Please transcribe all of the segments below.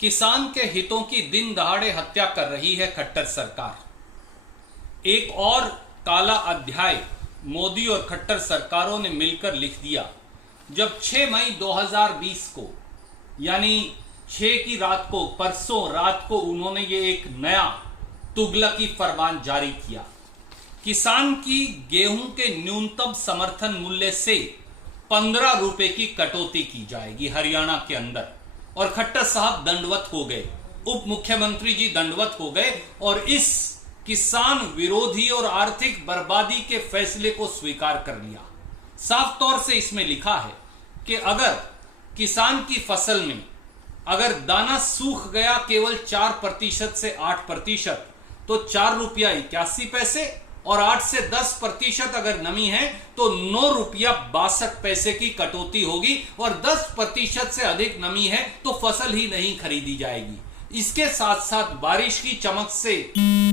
किसान के हितों की दिन दहाड़े हत्या कर रही है खट्टर सरकार। एक और काला अध्याय मोदी और खट्टर सरकारों ने मिलकर लिख दिया जब 6 मई 2020 को यानी 6 की रात को, परसों रात को उन्होंने ये एक नया तुगलकी फरमान जारी किया। किसान की गेहूं के न्यूनतम समर्थन मूल्य से 15 रुपए की कटौती की जाएगी हरियाणा के अंदर। और खट्टर साहब दंडवत हो गए, उप मुख्यमंत्री जी दंडवत हो गए और इस किसान विरोधी और आर्थिक बर्बादी के फैसले को स्वीकार कर लिया। साफ तौर से इसमें लिखा है कि अगर किसान की फसल में अगर दाना सूख गया केवल 4% से 8%, तो 4 रुपया 81 पैसे, और 8 से 10% अगर नमी है तो 9 रुपया 62 पैसे की कटौती होगी, और 10% से अधिक नमी है तो फसल ही नहीं खरीदी जाएगी। इसके साथ साथ बारिश की चमक से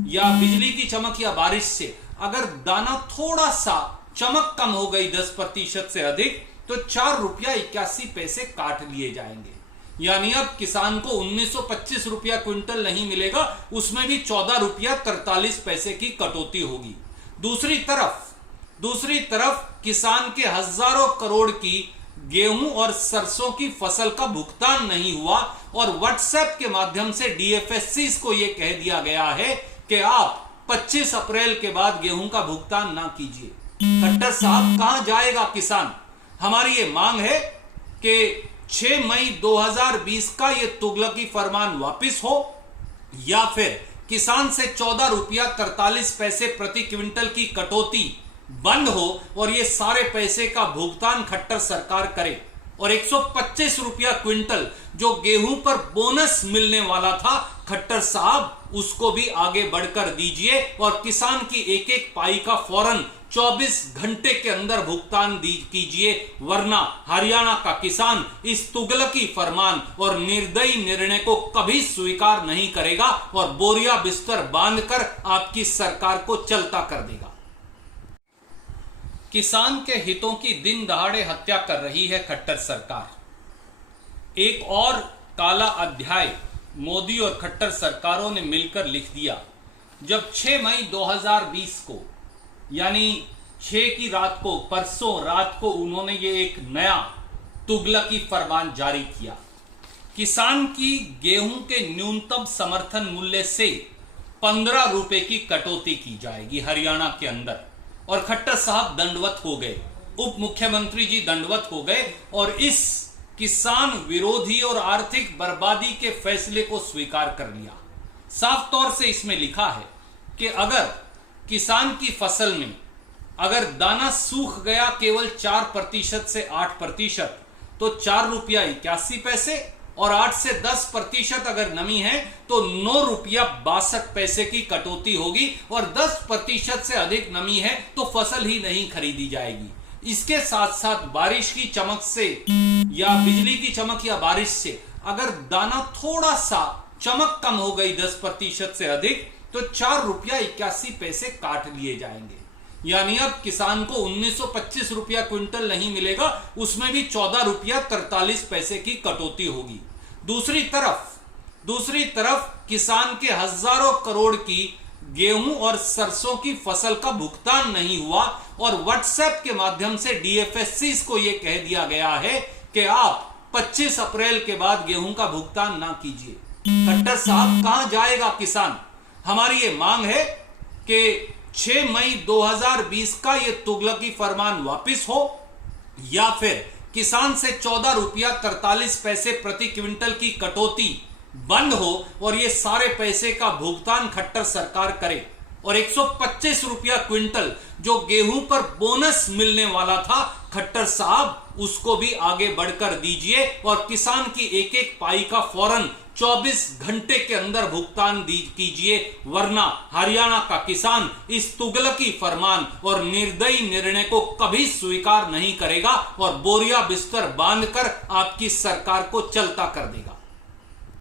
या बिजली की चमक या बारिश से अगर दाना थोड़ा सा चमक कम हो गई 10% से अधिक, तो 4 रुपया 81 पैसे काट लिए जाएंगे। यानी अब किसान को 1925 रुपया क्विंटल नहीं मिलेगा, उसमें भी 14 रुपया 43 पैसे की कटौती होगी। दूसरी तरफ किसान के हजारों करोड़ की गेहूं और सरसों की फसल का भुगतान नहीं हुआ, और व्हाट्सएप के माध्यम से डीएफएससी को यह कह दिया गया है कि आप 25 अप्रैल के बाद गेहूं का भुगतान ना कीजिए। खट्टर साहब, कहां जाएगा किसान? हमारी ये मांग है कि 6 मई 2020 का यह तुगलकी फरमान वापस हो, या फिर किसान से 14 रुपया 43 पैसे प्रति क्विंटल की कटौती बंद हो और ये सारे पैसे का भुगतान खट्टर सरकार करे, और 125 रुपया क्विंटल जो गेहूं पर बोनस मिलने वाला था, खट्टर साहब उसको भी आगे बढ़कर दीजिए, और किसान की एक एक पाई का फौरन 24 घंटे के अंदर भुगतान कीजिए, वरना हरियाणा का किसान इस तुगलकी फरमान और निर्दयी निर्णय को कभी स्वीकार नहीं करेगा और बोरिया बिस्तर बांधकर आपकी सरकार को चलता कर देगा। किसान के हितों की दिन दहाड़े हत्या कर रही है खट्टर सरकार। एक और काला अध्याय मोदी और खट्टर सरकारों ने मिलकर लिख दिया जब 6 मई 2020 को यानी 6 की रात को, परसों रात को उन्होंने ये एक नया तुगलकी फरमान जारी किया। किसान की गेहूं के न्यूनतम समर्थन मूल्य से 15 रुपए की कटौती की जाएगी हरियाणा के अंदर, और खट्टर साहब दंडवत हो गए, उप मुख्यमंत्री जी दंडवत हो गए और इस किसान विरोधी और आर्थिक बर्बादी के फैसले को स्वीकार कर लिया। साफ तौर से इसमें लिखा है कि अगर किसान की फसल में अगर दाना सूख गया केवल 4% से 8%, तो 4 रुपया 81 पैसे, और 8 से 10% अगर नमी है तो 9 रुपया 62 पैसे की कटौती होगी, और 10% से अधिक नमी है तो फसल ही नहीं खरीदी जाएगी। इसके साथ साथ बारिश की चमक से या बिजली की चमक या बारिश से अगर दाना थोड़ा सा चमक कम हो गई 10% से अधिक, तो 4 रुपया 81 पैसे काट लिए जाएंगे। यानी अब किसान को 1925 रुपया क्विंटल नहीं मिलेगा, उसमें भी 14 रुपया 43 पैसे की कटौती होगी। दूसरी तरफ किसान के हजारों करोड़ की गेहूं और सरसों की फसल का भुगतान नहीं हुआ, और व्हाट्सएप के माध्यम से डीएफएससी को यह कह दिया गया है कि आप 25 अप्रैल के बाद गेहूं का भुगतान ना कीजिए। खट्टर साहब, कहां जाएगा किसान? हमारी ये मांग है कि 6 मई 2020 का यह तुगलकी फरमान वापस हो, या फिर किसान से 14 रुपया 43 पैसे प्रति क्विंटल की कटौती बंद हो और ये सारे पैसे का भुगतान खट्टर सरकार करे, और 125 रुपया क्विंटल जो गेहूं पर बोनस मिलने वाला था, खट्टर साहब उसको भी आगे बढ़कर दीजिए, और किसान की एक एक पाई का फौरन 24 घंटे के अंदर भुगतान कीजिए, वरना हरियाणा का किसान इस तुगलकी फरमान और निर्दयी निर्णय को कभी स्वीकार नहीं करेगा और बोरिया बिस्तर बांधकर आपकी सरकार को चलता कर देगा।